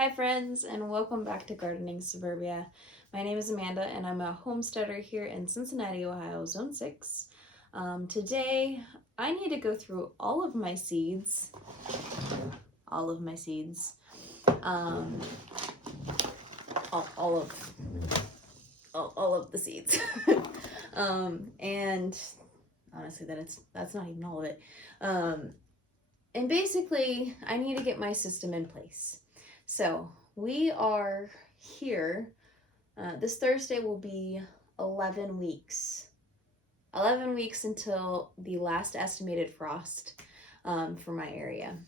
Hi friends, and welcome back to Gardening Suburbia. My name is Amanda and I'm a homesteader here in Cincinnati, Ohio, Zone 6. Today I need to go through all of my seeds, all of the seeds. And honestly that's not even all of it. And basically I need to get my system in place. So we are here. This Thursday will be 11 weeks. 11 weeks until the last estimated frost for my area.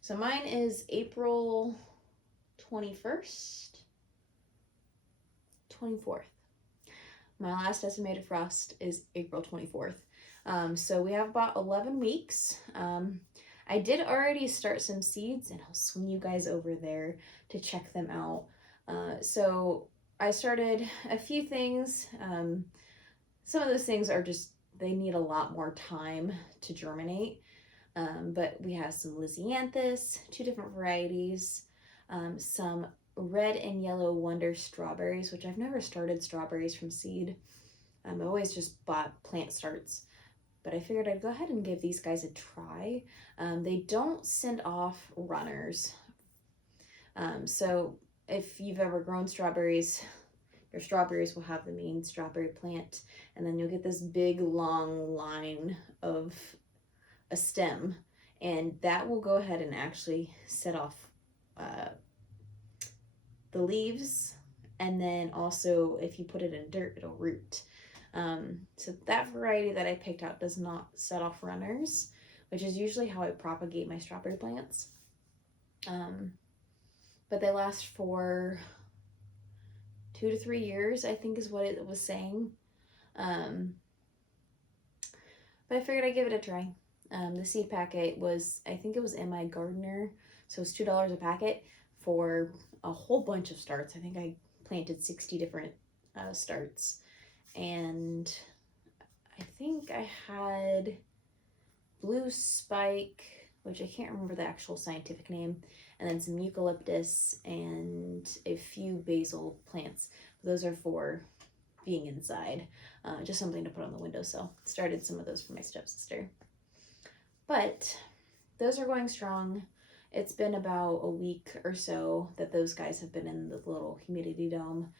So mine is April 21st, 24th. My last estimated frost is April 24th. So we have about 11 weeks. I did already start some seeds and I'll swing you guys over there to check them out. So I started a few things. Some of those things are just, they need a lot more time to germinate. But we have some Lysianthus, 2 different varieties, some red and yellow wonder strawberries, which I've never started strawberries from seed. I've always just bought plant starts. But I figured I'd go ahead and give these guys a try. They don't send off runners. So if you've ever grown strawberries, your strawberries will have the main strawberry plant, and then you'll get this big long line of a stem, and that will go ahead and actually set off the leaves, and then also if you put it in dirt, it'll root. So that variety that I picked out does not set off runners, which is usually how I propagate my strawberry plants. But they last for 2 to 3 years, I think is what it was saying. But I figured I'd give it a try. The seed packet was, I think it was MI Gardener, so it's $2 a packet for a whole bunch of starts. I think I planted 60 different starts. And I think I had blue spike, which I can't remember the actual scientific name, and then some eucalyptus and a few basil plants. Those are for being inside, just something to put on the windowsill. Started some of those for my stepsister. But those are going strong. It's been about a week or so that those guys have been in the little humidity dome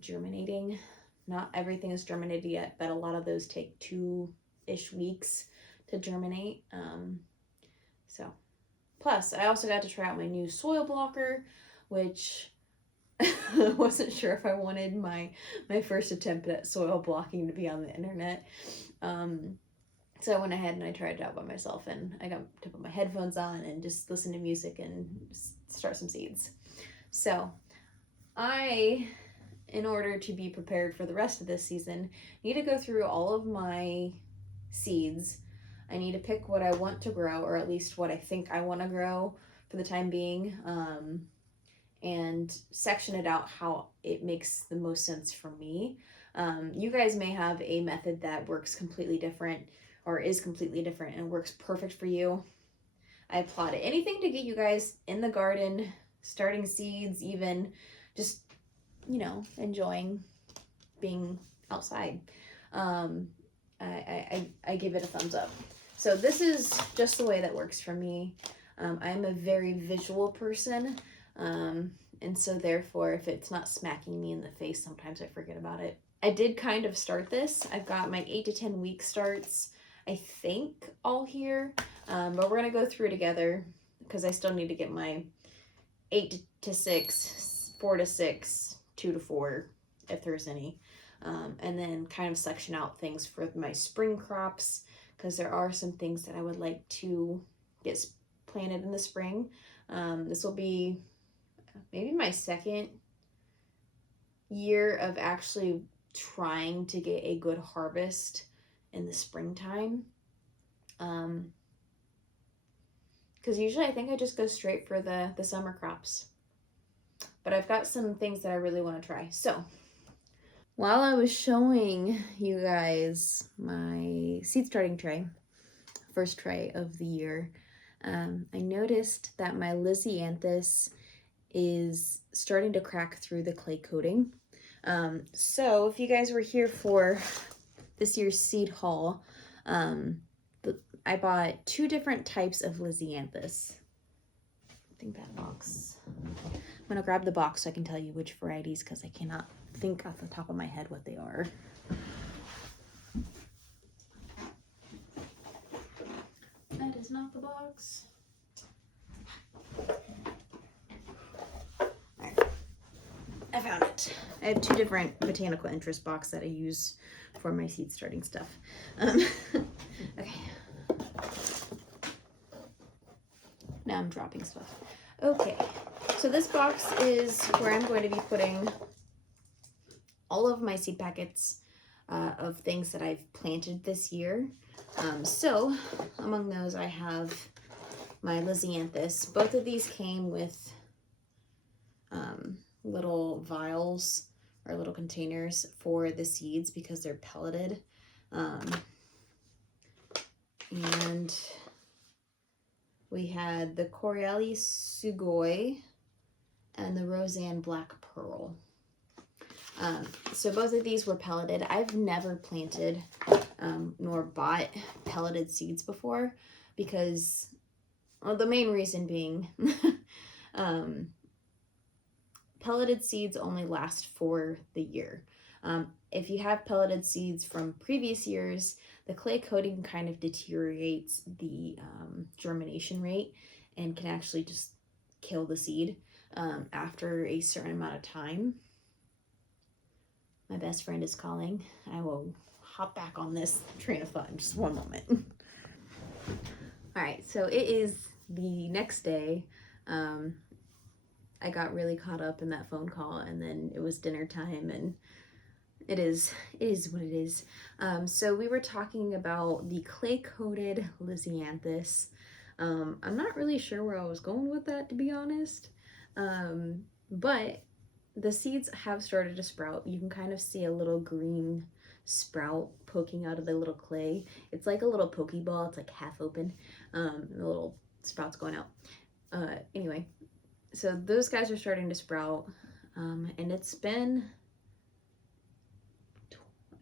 germinating. Not everything is germinated yet, but a lot of those take 2-ish weeks to germinate. So, plus I also got to try out my new soil blocker, which I wasn't sure if I wanted my first attempt at soil blocking to be on the internet. So I went ahead and I tried it out by myself, and I got to put my headphones on and just listen to music and start some seeds. So in order to be prepared for the rest of this season, I need to go through all of my seeds. I need to pick what I want to grow, or at least what I think I want to grow for the time being, and section it out how it makes the most sense for me. You guys may have a method that works completely different, or is completely different and works perfect for you. I applaud it. Anything to get you guys in the garden, starting seeds, even just, enjoying being outside. I give it a thumbs up. So this is just the way that works for me. I'm a very visual person, and so therefore if it's not smacking me in the face, sometimes I forget about it. I did kind of start this. I've got my 8 to 10 week starts, I think, all here, but we're gonna go through together because I still need to get my 8 to 6, 4 to 6, 2 to 4, if there's any, and then kind of section out things for my spring crops, because there are some things that I would like to get planted in the spring. This will be maybe my second year of actually trying to get a good harvest in the springtime, because usually I think I just go straight for the summer crops. But I've got some things that I really want to try. So while I was showing you guys my seed starting tray, first tray of the year, I noticed that my Lysianthus is starting to crack through the clay coating. So if you guys were here for this year's seed haul, I bought 2 different types of Lysianthus. I think that box. I'm gonna grab the box so I can tell you which varieties, because I cannot think off the top of my head what they are. That is not the box. Alright, I found it. I have 2 different botanical interest boxes that I use for my seed starting stuff. Okay. Now I'm dropping stuff. Okay, so this box is where I'm going to be putting all of my seed packets of things that I've planted this year. So among those I have my Lysianthus. Both of these came with little vials or little containers for the seeds because they're pelleted. And we had the Corelli Sugoi and the Roseanne Black Pearl. So both of these were pelleted. I've never planted nor bought pelleted seeds before because, well, the main reason being pelleted seeds only last for the year. If you have pelleted seeds from previous years, the clay coating kind of deteriorates the germination rate and can actually just kill the seed after a certain amount of time. My best friend is calling. I will hop back on this train of thought in just one moment. All right, so it is the next day. I got really caught up in that phone call, and then it was dinner time, and it is what it is. So we were talking about the clay-coated Lysianthus. I'm not really sure where I was going with that, to be honest. But the seeds have started to sprout. You can kind of see a little green sprout poking out of the little clay. It's like a little Pokeball. It's like half open. And the little sprout's going out. Anyway, so those guys are starting to sprout. And it's been...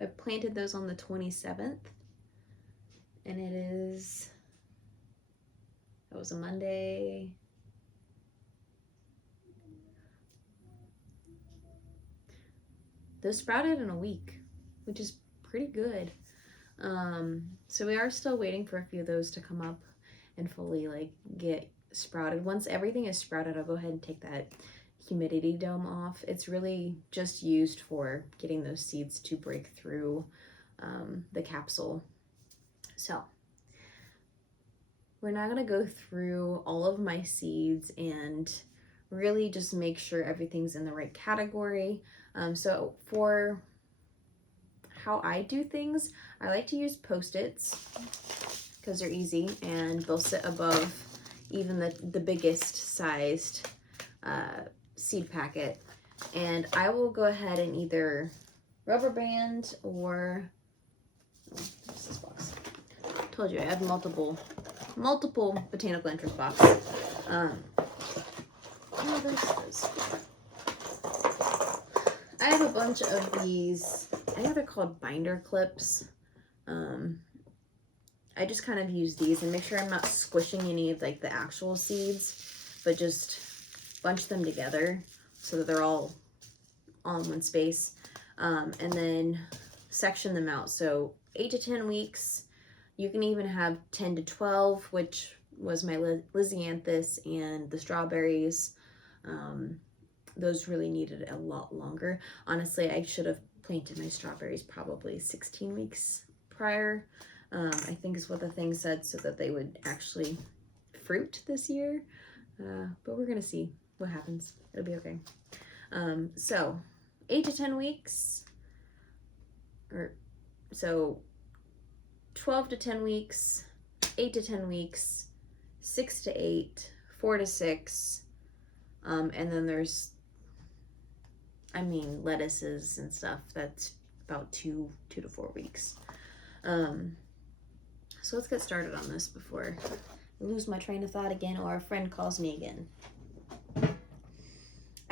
I planted those on the 27th. And it is... That was a Monday. Those sprouted in a week, which is pretty good. So we are still waiting for a few of those to come up and fully like get sprouted. Once everything is sprouted, I'll go ahead and take that humidity dome off. It's really just used for getting those seeds to break through the capsule. So we're now gonna go through all of my seeds and really just make sure everything's in the right category. So for how I do things, I like to use Post-its because they're easy and they'll sit above even the biggest sized seed packet. And I will go ahead and either rubber band or, what's this box? I told you I have multiple botanical interest boxes. I have a bunch of these, I think they're called binder clips. I just kind of use these and make sure I'm not squishing any of like the actual seeds, but just bunch them together so that they're all in one space. And then section them out. So 8 to 10 weeks. You can even have 10 to 12, which was my Lysianthus and the strawberries. Those really needed a lot longer. Honestly, I should have planted my strawberries probably 16 weeks prior, I think is what the thing said, so that they would actually fruit this year. But we're gonna see what happens. It'll be okay. So 8 to 10 weeks, or so 12 to 10 weeks, 8 to 10 weeks, 6 to 8, 4 to 6, and then there's, I mean, lettuces and stuff, that's about 2 to 4 weeks. So let's get started on this before I lose my train of thought again or a friend calls me again.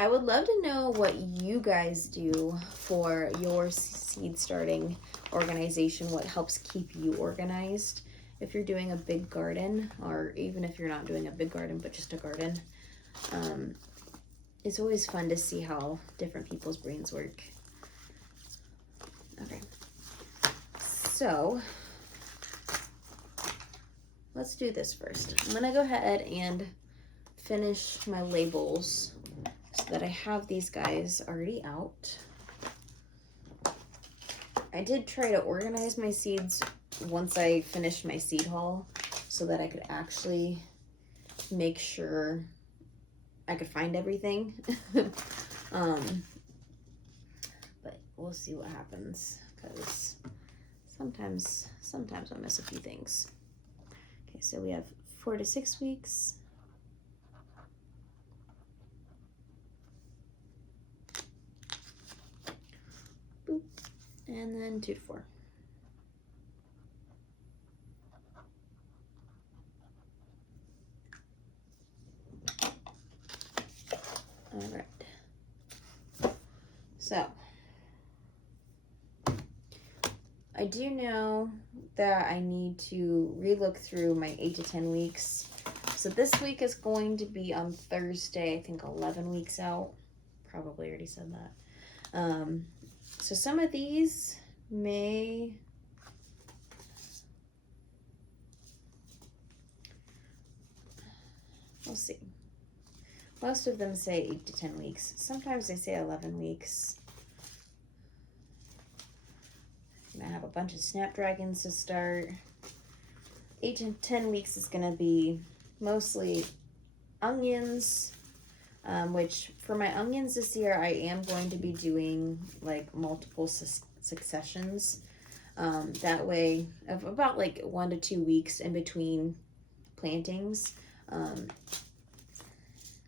I would love to know what you guys do for your seed starting organization, what helps keep you organized. If you're doing a big garden, or even if you're not doing a big garden, but just a garden, it's always fun to see how different people's brains work. Okay, so let's do this first. I'm gonna go ahead and finish my labels so that I have these guys already out. I did try to organize my seeds once I finished my seed haul so that I could actually make sure I could find everything. But we'll see what happens, because sometimes I miss a few things. Okay, so we have 4 to 6 weeks. Boop. And then 2 to 4. All right. So I do know that I need to relook through my 8 to 10 weeks. So this week is going to be on Thursday, I think 11 weeks out. Probably already said that. So some of these may, we'll see. Most of them say 8 to 10 weeks. Sometimes they say 11 weeks. I have a bunch of snapdragons to start. 8 to 10 weeks is going to be mostly onions, which for my onions this year, I am going to be doing like multiple successions. That way, of about like 1 to 2 weeks in between plantings.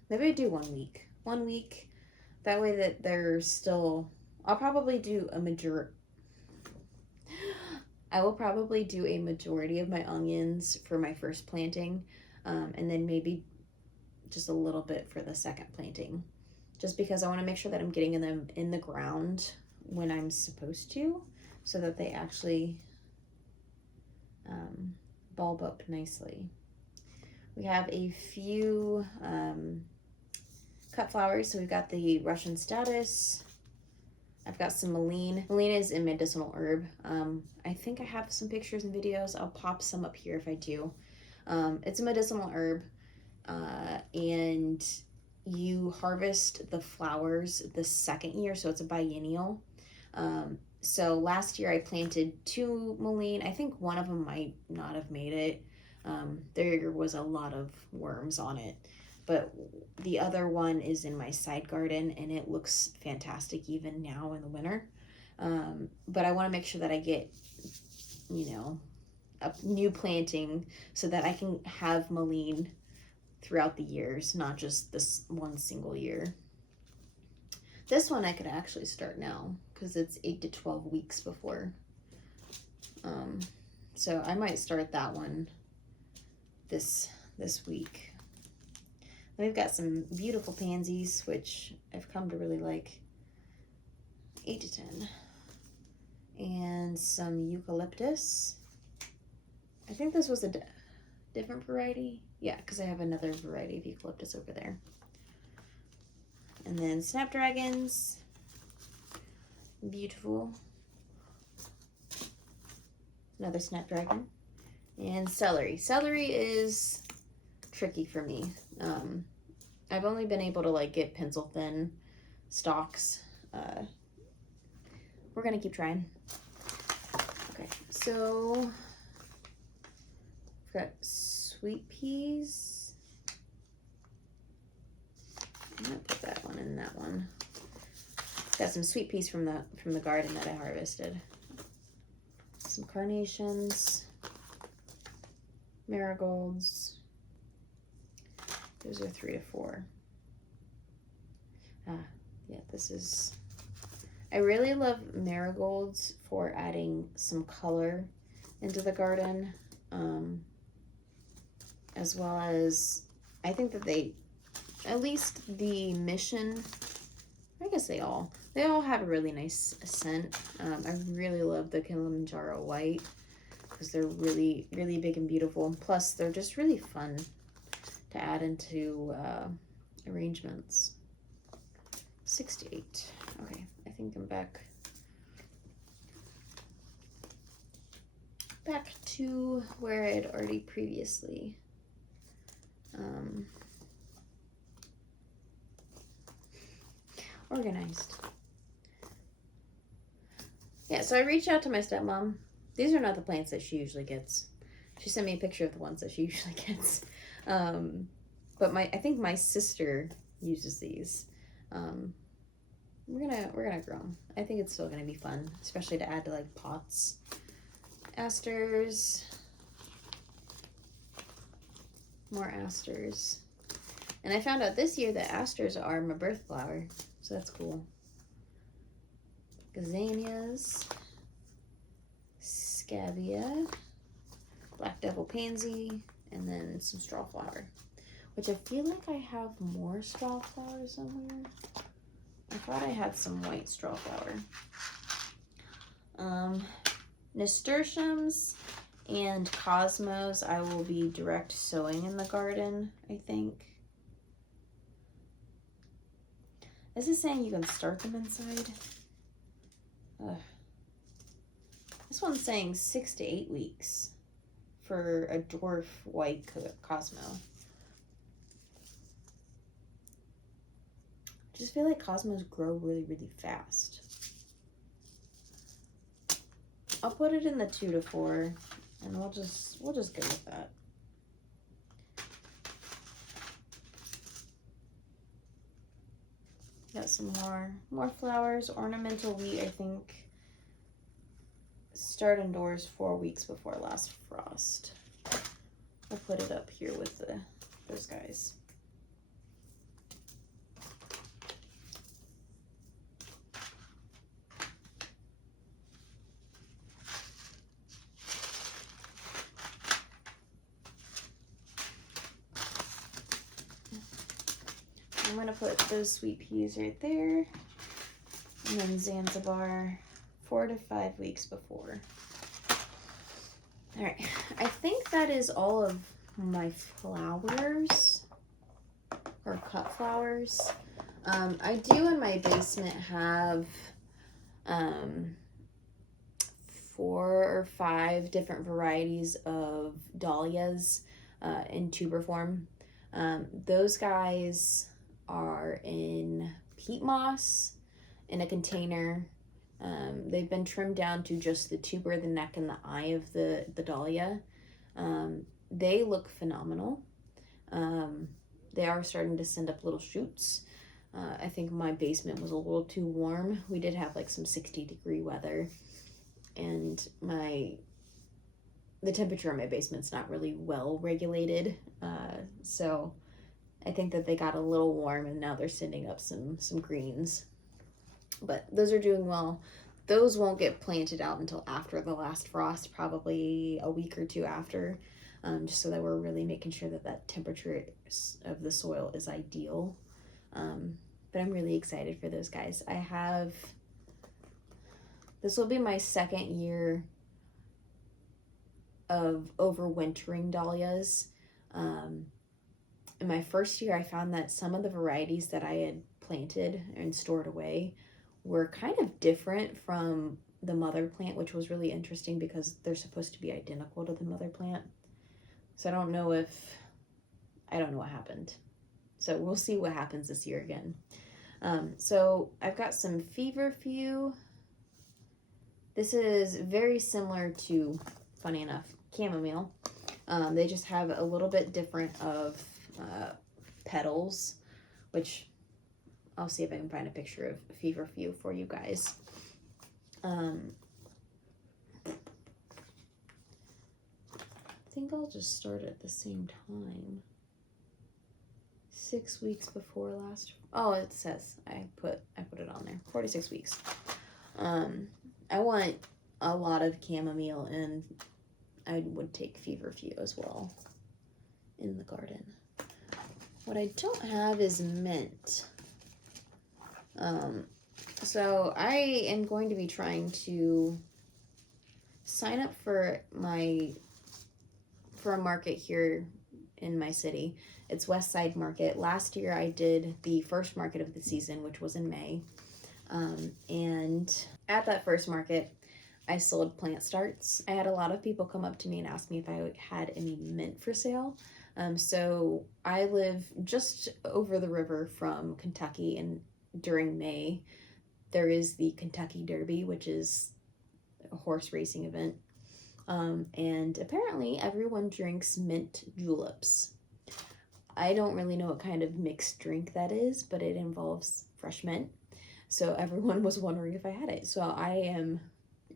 Maybe I do 1 week. 1 week. That way that they're still, I'll probably do a I will probably do a majority of my onions for my first planting, and then maybe just a little bit for the second planting, just because I want to make sure that I'm getting them in the ground when I'm supposed to, so that they actually bulb up nicely. We have a few cut flowers, so we've got the Russian Status. I've got some Mullein. Mullein is a medicinal herb. I think I have some pictures and videos. I'll pop some up here if I do. It's a medicinal herb, and you harvest the flowers the second year, so it's a biennial. So last year I planted 2 Mullein. I think one of them might not have made it. There was a lot of worms on it. But the other one is in my side garden, and it looks fantastic even now in the winter. But I want to make sure that I get, a new planting so that I can have Mullein throughout the years, not just this one single year. This one I could actually start now because it's 8 to 12 weeks before. So I might start that one this week. We've got some beautiful pansies, which I've come to really like. 8 to 10. And some eucalyptus. I think this was a different variety. Yeah, because I have another variety of eucalyptus over there. And then snapdragons. Beautiful. Another snapdragon. And celery. Celery is tricky for me. I've only been able to like get pencil thin stalks. We're gonna keep trying. Okay, so we've got sweet peas. I'm gonna put that one in that one. Got some sweet peas from the garden that I harvested. Some carnations, marigolds. Those are 3 to 4. Yeah, this is, I really love marigolds for adding some color into the garden, as well as I think that they at least the Mission, I guess they all have a really nice scent. I really love the Kilimanjaro White because they're really, really big and beautiful. Plus, they're just really fun to add into arrangements. 68. Okay, I think I'm back to where I had already previously. Organized. Yeah, so I reached out to my stepmom. These are not the plants that she usually gets. She sent me a picture of the ones that she usually gets. But I think my sister uses these. We're gonna grow them. I think it's still gonna be fun, especially to add to like pots. Asters. More asters. And I found out this year that asters are my birth flower, so that's cool. Gazanias, scabia, black devil pansy, and then some straw flower, which I feel like I have more straw flower somewhere. I thought I had some white straw flower. Nasturtiums and cosmos I will be direct sowing in the garden, I think. This is saying you can start them inside. Ugh. This one's saying 6 to 8 weeks for a dwarf white Cosmo. I just feel like Cosmos grow really, really fast. I'll put it in the 2 to 4, and we'll just go with that. Got some more flowers. Ornamental wheat, I think, start indoors 4 weeks before last frost. I'll put it up here with those guys. I'm gonna put those sweet peas right there, and then Zanzibar 4 to 5 weeks before. All right, I think that is all of my flowers, or cut flowers. I do in my basement have 4 or 5 different varieties of dahlias in tuber form. Those guys are in peat moss in a container. They've been trimmed down to just the tuber, the neck, and the eye of the dahlia. They look phenomenal. They are starting to send up little shoots. I think my basement was a little too warm. We did have like some 60-degree weather, and the temperature in my basement's not really well regulated. So I think that they got a little warm, and now they're sending up some greens. But those are doing well. Those won't get planted out until after the last frost, probably a week or 2 after, just so that we're really making sure that temperature of the soil is ideal. But I'm really excited for those guys. This will be my 2nd year of overwintering dahlias. In my first year, I found that some of the varieties that I had planted and stored away were kind of different from the mother plant, which was really interesting because they're supposed to be identical to the mother plant. So I don't know what happened. So we'll see what happens this year again. So I've got some feverfew. This is very similar to, funny enough, chamomile. They just have a little bit different of petals, which I'll see if I can find a picture of feverfew for you guys. I think I'll just start at the same time. 6 weeks before last. Oh, it says I put it on there. 46 weeks. I want a lot of chamomile, and I would take feverfew as well in the garden. What I don't have is mint. So I am going to be trying to sign up for a market here in my city. It's West Side Market. Last year I did the first market of the season, which was in May. And at that first market, I sold plant starts. I had a lot of people come up to me and ask me if I had any mint for sale. So I live just over the river from Kentucky, and during May, there is the Kentucky Derby, which is a horse racing event. And apparently everyone drinks mint juleps. I don't really know what kind of mixed drink that is, but it involves fresh mint. So everyone was wondering if I had it. So I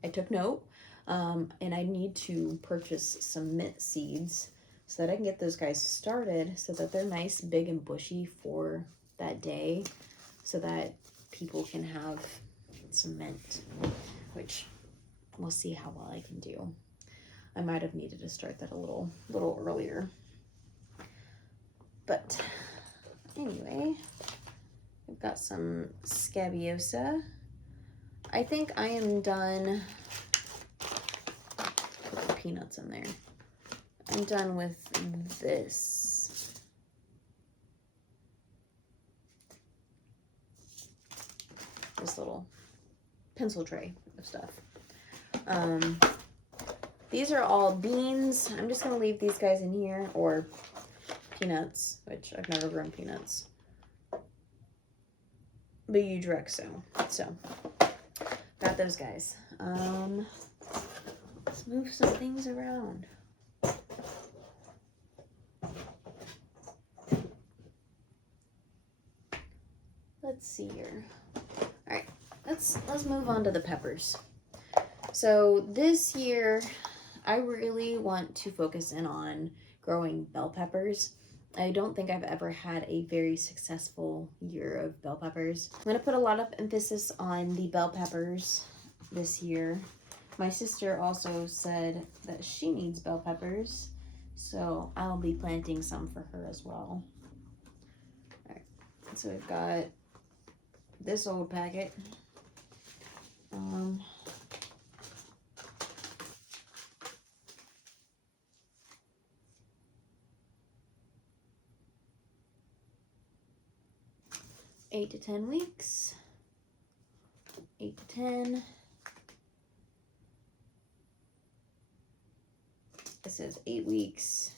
took note, and I need to purchase some mint seeds so that I can get those guys started so that they're nice, big, and bushy for that day so that people can have some mint, which we'll see how well I can do. I might have needed to start that a little earlier. But anyway, I've got some scabiosa. I think I am done. Put the peanuts in there. I'm done with this. This little pencil tray of stuff. These are all beans. I'm just gonna leave these guys in here, or peanuts, which I've never grown peanuts. But you xoxo. So got those guys. Let's move some things around. Let's see here. All right, let's move on to the peppers. So this year, I really want to focus in on growing bell peppers. I don't think I've ever had a very successful year of bell peppers. I'm going to put a lot of emphasis on the bell peppers this year. My sister also said that she needs bell peppers, so I'll be planting some for her as well. All right, so we've got this old packet. 8 to 10 weeks. 8 to 10. It says 8 weeks.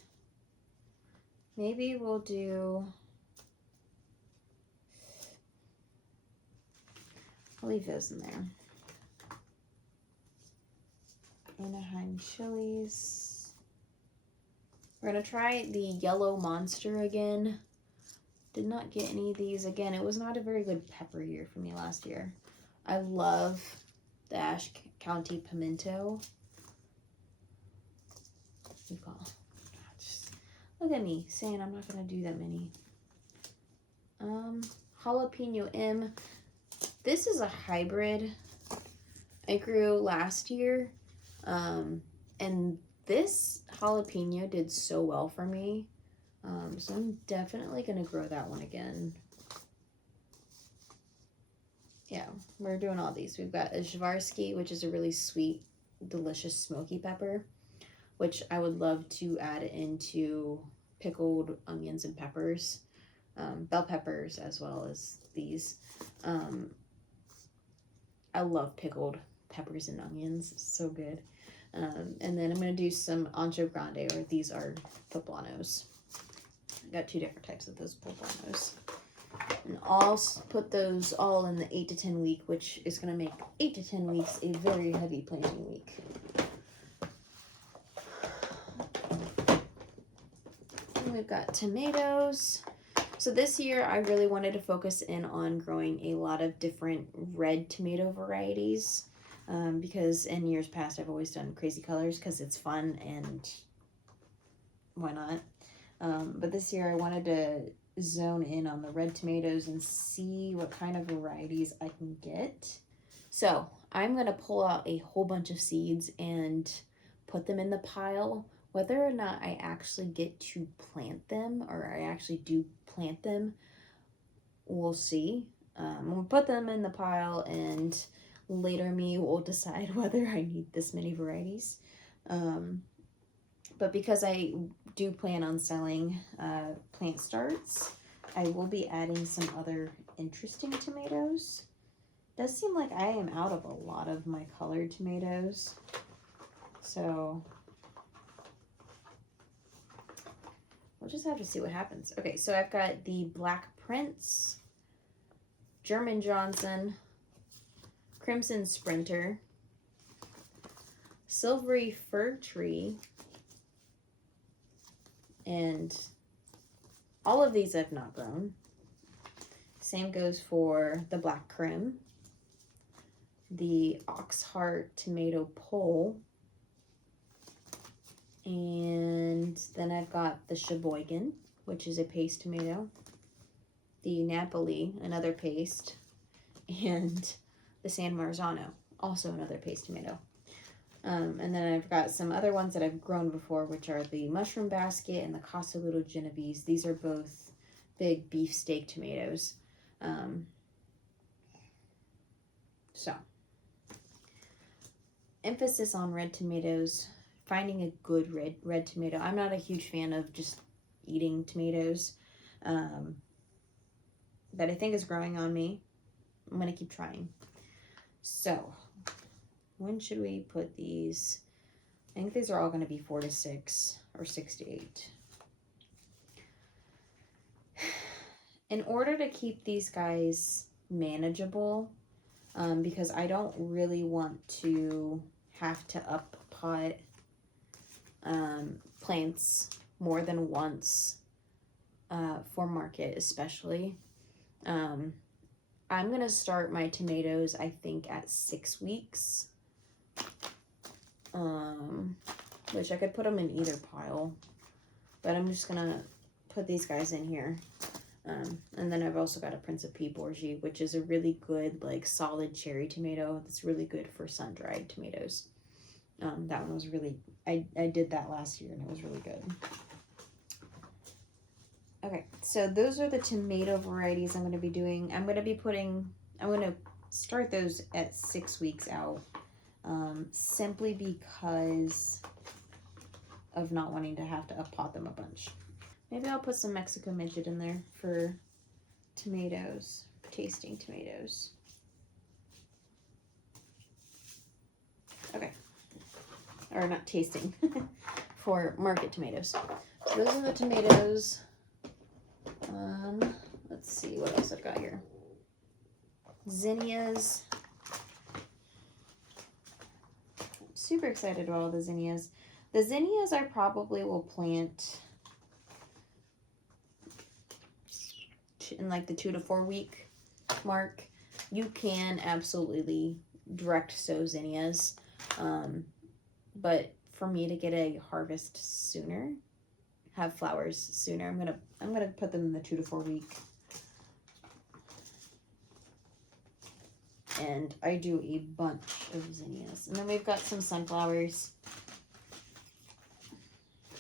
Maybe we'll do, I'll leave those in there. Anaheim chilies. We're gonna try the yellow monster again. Did not get any of these. Again, it was not a very good pepper year for me last year. I love the Ashe County pimento. Look at me saying I'm not gonna do that many. Jalapeno M. This is a hybrid I grew last year. And this jalapeno did so well for me. So I'm definitely going to grow that one again. Yeah, we're doing all these. We've got a Zvarsky, which is a really sweet, delicious smoky pepper, which I would love to add into pickled onions and peppers, bell peppers as well as these. I love pickled peppers and onions. It's so good. And then I'm going to do some ancho grande, or these are poblanos. I got 2 different types of those poblanos. And I'll put those all in the 8 to 10 week, which is going to make 8 to 10 weeks a very heavy planting week. And we've got tomatoes. So this year I really wanted to focus in on growing a lot of different red tomato varieties. Because in years past I've always done crazy colors because it's fun and why not? But this year I wanted to zone in on the red tomatoes and see what kind of varieties I can get. So I'm going to pull out a whole bunch of seeds and put them in the pile Whether or not I actually get to plant them, or I actually do plant them, we'll see. We'll put them in the pile, and later me will decide whether I need this many varieties. But because I do plan on selling plant starts, I will be adding some other interesting tomatoes. Does seem like I am out of a lot of my colored tomatoes. So we'll just have to see what happens. Okay, so I've got the Black Prince, German Johnson, Crimson Sprinter, Silvery Fir Tree, and all of these I've not grown. Same goes for the Black Crim, the Oxheart Tomato Pole, and then I've got the Sheboygan, which is a paste tomato, the Napoli, another paste, and the San Marzano, also another paste tomato. And then I've got some other ones that I've grown before, which are the Mushroom Basket and the Casa Little Genovese. These are both big beefsteak tomatoes. So, emphasis on red tomatoes, finding a good red tomato. I'm not a huge fan of just eating tomatoes, but I think it's growing on me. I'm going to keep trying. So, when should we put these? I think these are all going to be 4 to 6 or 6 to 8. In order to keep these guys manageable, because I don't really want to have to up pot plants more than once for market, especially. I'm going to start my tomatoes, I think, at 6 weeks. Which I could put them in either pile, but I'm just gonna put these guys in here. And then I've also got a Prince of P. Bourgie, which is a really good, like, solid cherry tomato. That's really good for sun-dried tomatoes. That one was really, I did that last year and it was really good. Okay, so those are the tomato varieties I'm going to be doing. I'm going to start those at 6 weeks out. Simply because of not wanting to have to up-pot them a bunch. Maybe I'll put some Mexico Midget in there for tomatoes, tasting tomatoes. Okay. Or not tasting, for market tomatoes. So those are the tomatoes. Let's see what else I've got here. Zinnias. Super excited about all the zinnias. The zinnias I probably will plant in like the 2 to 4 week mark. You can absolutely direct sow zinnias, but for me to get a harvest sooner, have flowers sooner, I'm gonna put them in the 2 to 4 week. And I do a bunch of zinnias. And then we've got some sunflowers,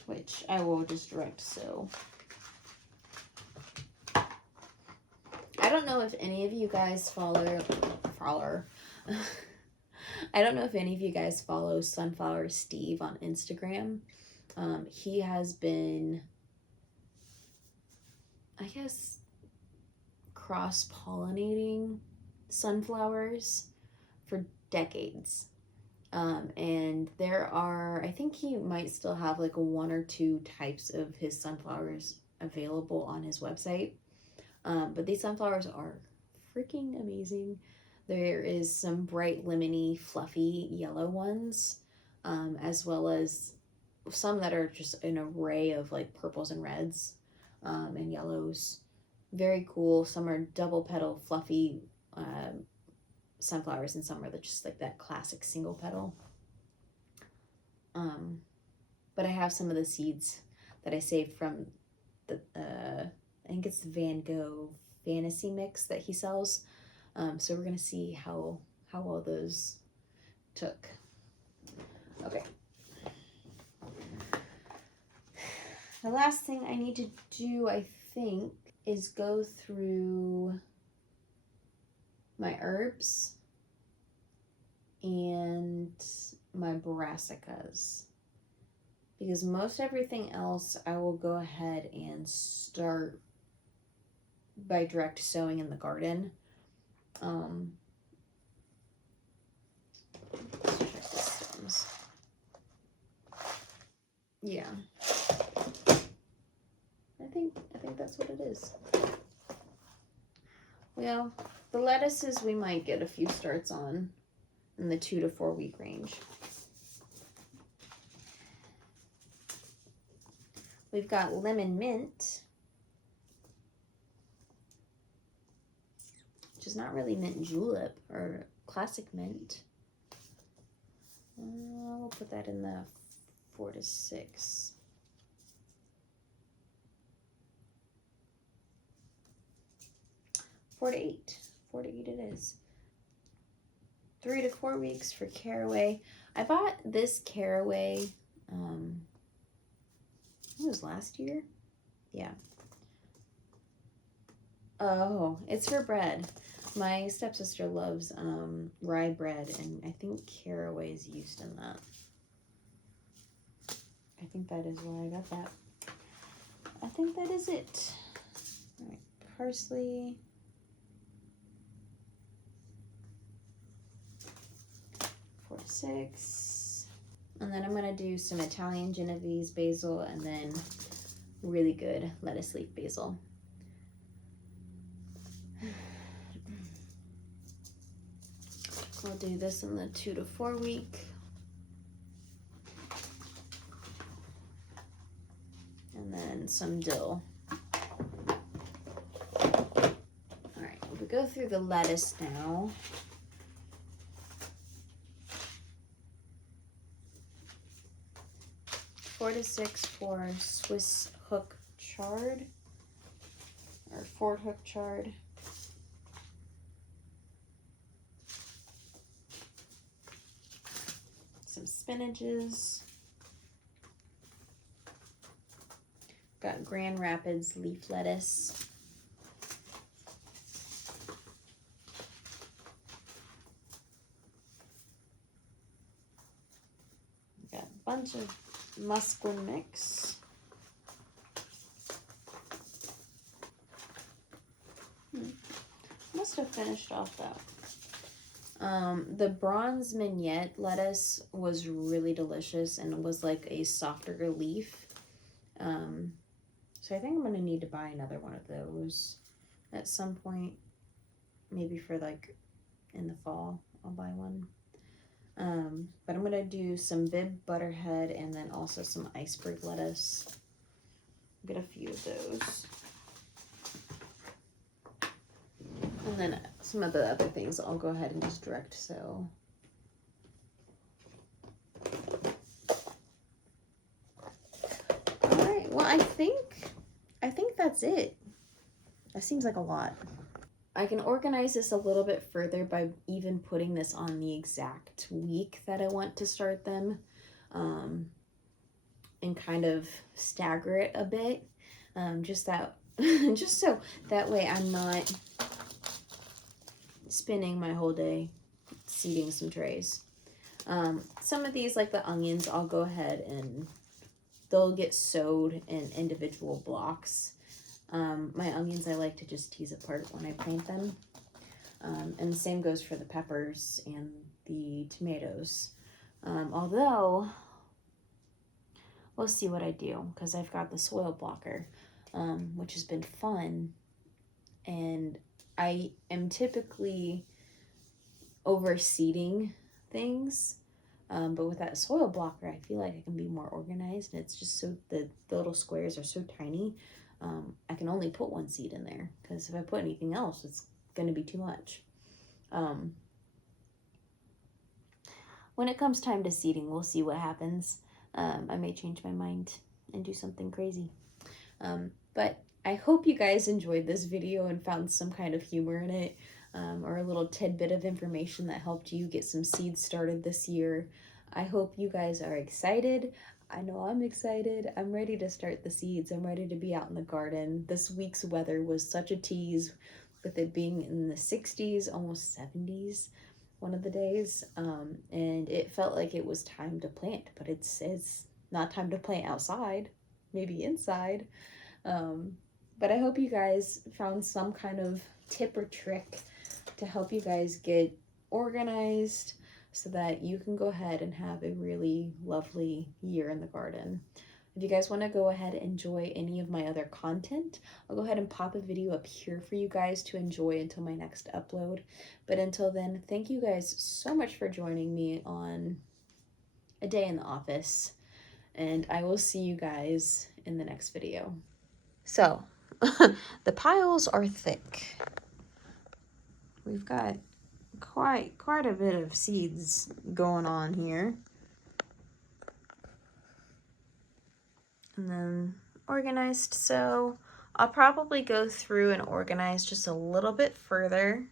which I will just direct sow. I don't know if any of you guys follow I don't know if any of you guys follow Sunflower Steve on Instagram. He has been, I guess, cross-pollinating sunflowers for decades. And there are, I think he might still have like 1 or 2 types of his sunflowers available on his website. But these sunflowers are freaking amazing. There is some bright lemony fluffy yellow ones, as well as some that are just an array of like purples and reds, and yellows. Very cool. Some are double petal fluffy sunflowers, and some are just like that classic single petal. But I have some of the seeds that I saved from the I think it's the Van Gogh Fantasy Mix that he sells. So we're gonna see how well those took. Okay. The last thing I need to do, I think, is go through my herbs and my brassicas, because most everything else I will go ahead and start by direct sowing in the garden. Let's check the stems. Yeah, I think that's what it is. Well, the lettuces we might get a few starts on in the 2 to 4 week range. We've got lemon mint, which is not really mint julep or classic mint. We'll put that in the 4 to 6. Four to eight it is. 3 to 4 weeks for caraway. I bought this caraway, it was last year? Yeah. Oh, it's for bread. My stepsister loves rye bread, and I think caraway is used in that. I think that is why I got that. I think that is it. All right, parsley. Four to 6. And then I'm gonna do some Italian Genovese basil and then really good lettuce leaf basil. I'll do this in the 2 to 4 week. And then some dill. All right, we go through the lettuce now. Four to 6 for Swiss hook chard or Ford hook chard. Some spinaches. Got Grand Rapids leaf lettuce. Got a bunch of muslin mix. Must have finished off that. The bronze mignette lettuce was really delicious and it was like a softer leaf. So I think I'm gonna need to buy another one of those at some point. Maybe for like in the fall, I'll buy one. But I'm gonna do some Bib Butterhead and then also some iceberg lettuce. Get a few of those. And then some of the other things I'll go ahead and just direct sow. All right, well, I think that's it. That seems like a lot. I can organize this a little bit further by even putting this on the exact week that I want to start them, and kind of stagger it a bit, just so that way I'm not spending my whole day seeding some trays. Some of these, like the onions, I'll go ahead and they'll get sowed in individual blocks. My onions I like to just tease apart when I plant them. And the same goes for the peppers and the tomatoes. Although, we'll see what I do, because I've got the soil blocker, which has been fun. And I am typically overseeding things. But with that soil blocker, I feel like I can be more organized, and it's just so the little squares are so tiny. I can only put one seed in there, because if I put anything else, it's going to be too much. When it comes time to seeding, we'll see what happens. I may change my mind and do something crazy. But I hope you guys enjoyed this video and found some kind of humor in it, or a little tidbit of information that helped you get some seeds started this year. I hope you guys are excited. I know I'm excited. I'm ready to start the seeds. I'm ready to be out in the garden. This week's weather was such a tease with it being in the 60s, almost 70s one of the days. And it felt like it was time to plant, but it's not time to plant outside, maybe inside. Um, but I hope you guys found some kind of tip or trick to help you guys get organized so that you can go ahead and have a really lovely year in the garden. If you guys want to go ahead and enjoy any of my other content, I'll go ahead and pop a video up here for you guys to enjoy until my next upload. But until then, thank you guys so much for joining me on a day in the office, and I will see you guys in the next video. So, the piles are thick. We've got quite a bit of seeds going on here. And then organized, so I'll probably go through and organize just a little bit further